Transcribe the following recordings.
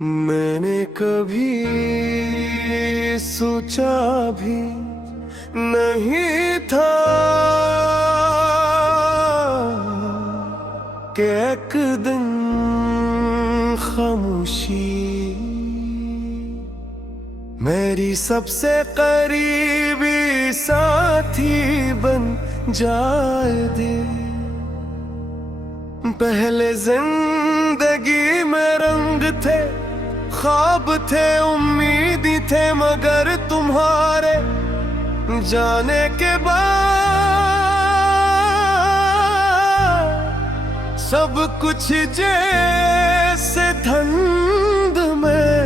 मैंने कभी सोचा भी नहीं था कि एक दिन खामोशी मेरी सबसे करीबी साथी बन जाए दे। पहले जिंदगी में रंग थे, ख्वाब थे, उम्मीद थे, मगर तुम्हारे जाने के बाद सब कुछ जैसे धुंध में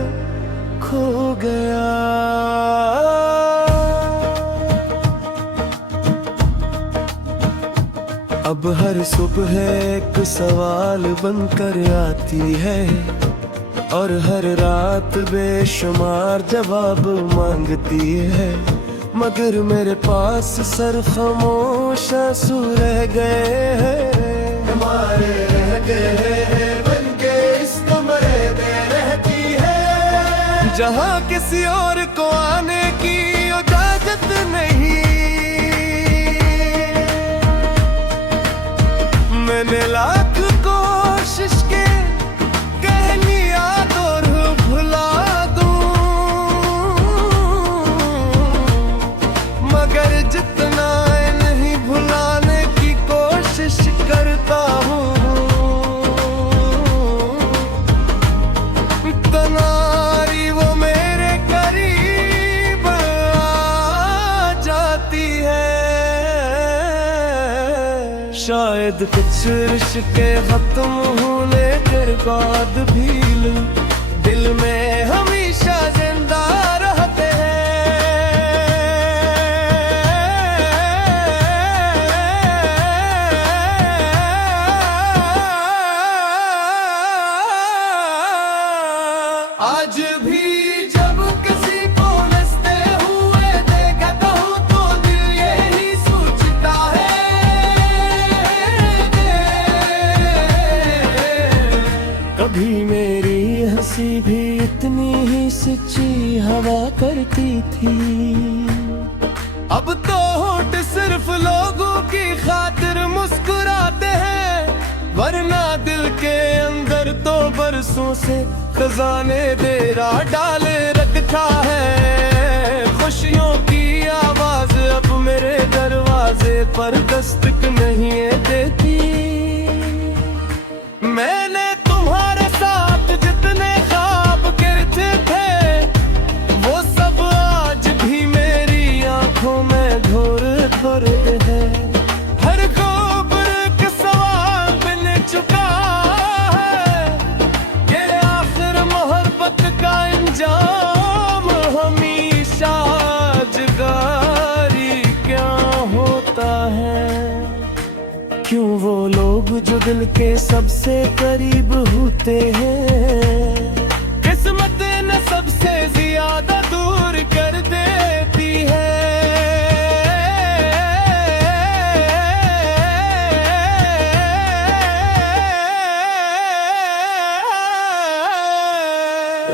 खो गया। अब हर सुबह एक सवाल बनकर आती है और हर रात बेशुमार जवाब मांगती है, मगर मेरे पास सर खामोश आंसू रह गए हैं। हमारे रह गए हैं बनके इस कमरे में रहती है, जहाँ किसी और को आने की इजाजत नहीं। मैंने लाख कोशिश की कहलिया और भुला दूं, मगर जितना नहीं भुलाने की कोशिश करता हूँ, तनारी वो मेरे करीब आ जाती है। शायद कुछ रिश्ते खत्म होने के बाद भी दिल में हमेशा जिंदा रहते हैं। आज भी जब किसी को रस्ते हुए देखता हूँ तो दिल यही सोचता है, कभी मेरी हंसी भी इतनी ही सच्ची हवा करती थी। अब तो होठ सिर्फ लोगों की खातिर मुस्कुराते हैं, वरना दिल के अंदर तो बरसों से खजाने डेरा डाले रखा है। खुशियों की आवाज अब मेरे दरवाजे पर दस्तक नहीं देती। मैंने तुम्हारे साथ जितने ख्वाब करते थे, वो सब आज भी मेरी आंखों में घोर घोर है। हर खबर के सवाल मिल चुका है, ये आखिर मोहब्बत का इंजाम हमेशा जगारी क्या होता है। क्यों वो लोग जो दिल के सबसे करीब होते हैं, किस्मत न सबसे ज्यादा दूर कर देती है।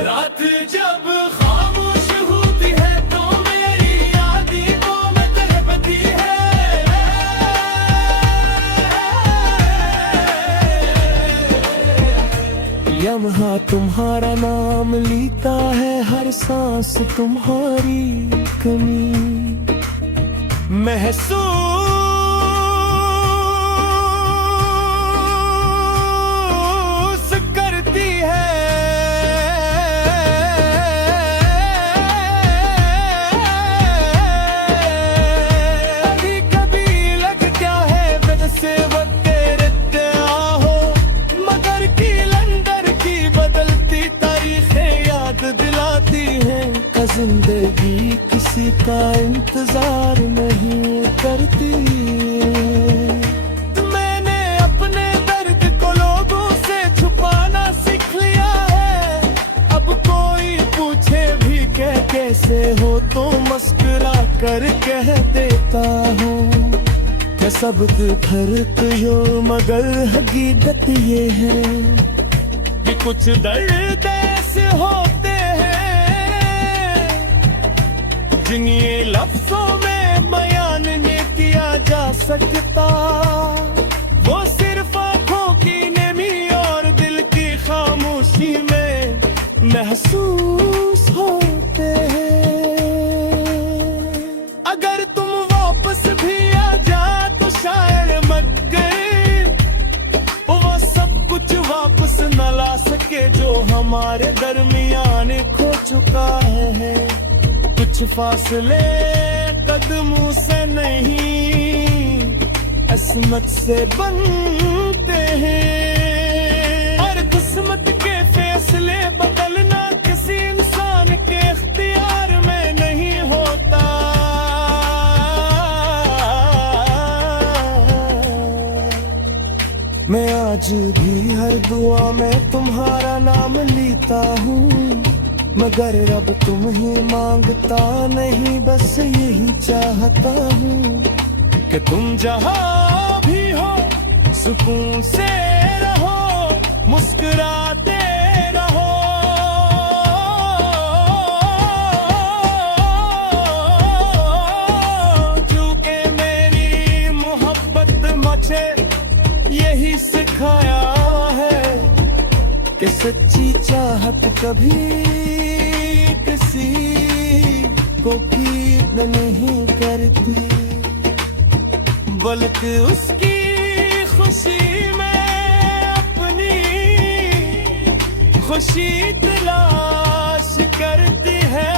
रात जब खामोश होती है तो मेरी यादों में तड़पती है। लम्हा तुम्हारा नाम लेता है, हर सांस तुम्हारी कमी महसूस करती है। कभी कभी लगता है वैसे वक्त रहते आहो, मगर की लंदर की बदलती तारीखें याद दिलाती हैं। जिंदगी किसी का इंतजार नहीं करती। मैंने अपने दर्द को लोगों से छुपाना सीख लिया है। अब कोई पूछे भी कि कैसे हो तो मुस्कुरा कर कह देता हूँ कि सब फर्क हो, मगर हकीकत ये है कि कुछ दर्द ऐसे होते हैं जिन ये लफ्जों में बयान ये किया जा सकता। वो सिर्फ आंखों की नमी और दिल की खामोशी में महसूस होते हैं। अगर तुम वापस भी आ जा तो शायद मत गए वो सब कुछ वापस न ला सके जो हमारे दरमियान खो चुका है। कुछ फासले कदमों से नहीं किस्मत से बनते हैं और किस्मत के फैसले बदलना किसी इंसान के इख्तियार में नहीं होता। मैं आज भी हर दुआ में तुम्हारा नाम लेता हूँ मगर अब तुम ही मांगता नहीं बस यही चाहता हूँ कि तुम जहाँ भी हो सुकून से रहो मुस्कुराते रहो। चूंकि मेरी मोहब्बत मुझे यही सिखाया है कि सच्ची चाहत कभी किसी को भी नहीं करती बल्कि उसकी खुशी में अपनी खुशी तलाश करती है।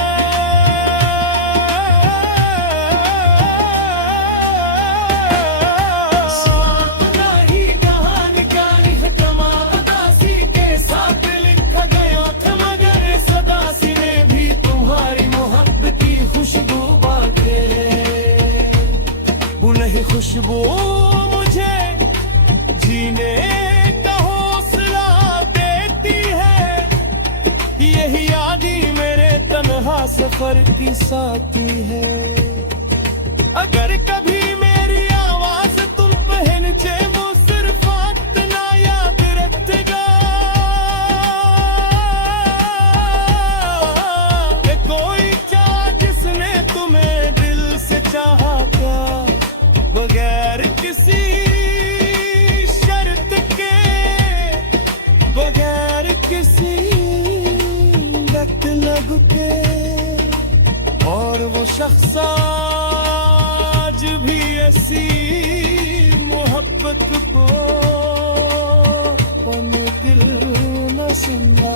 खुशबू मुझे जीने का हौसला देती है यही यादी मेरे तन्हा सफर की साथी है। अगर कभी मेरी आवाज तुम पहनचे वो सिर्फ इतना याद रखेगा कि कोई चाह जिसने तुम्हें दिल से चाहा था बगैर किसी शर्त के बगैर किसी मतलब के और वो शख्स आज भी ऐसी मोहब्बत को अपने दिल न सुना।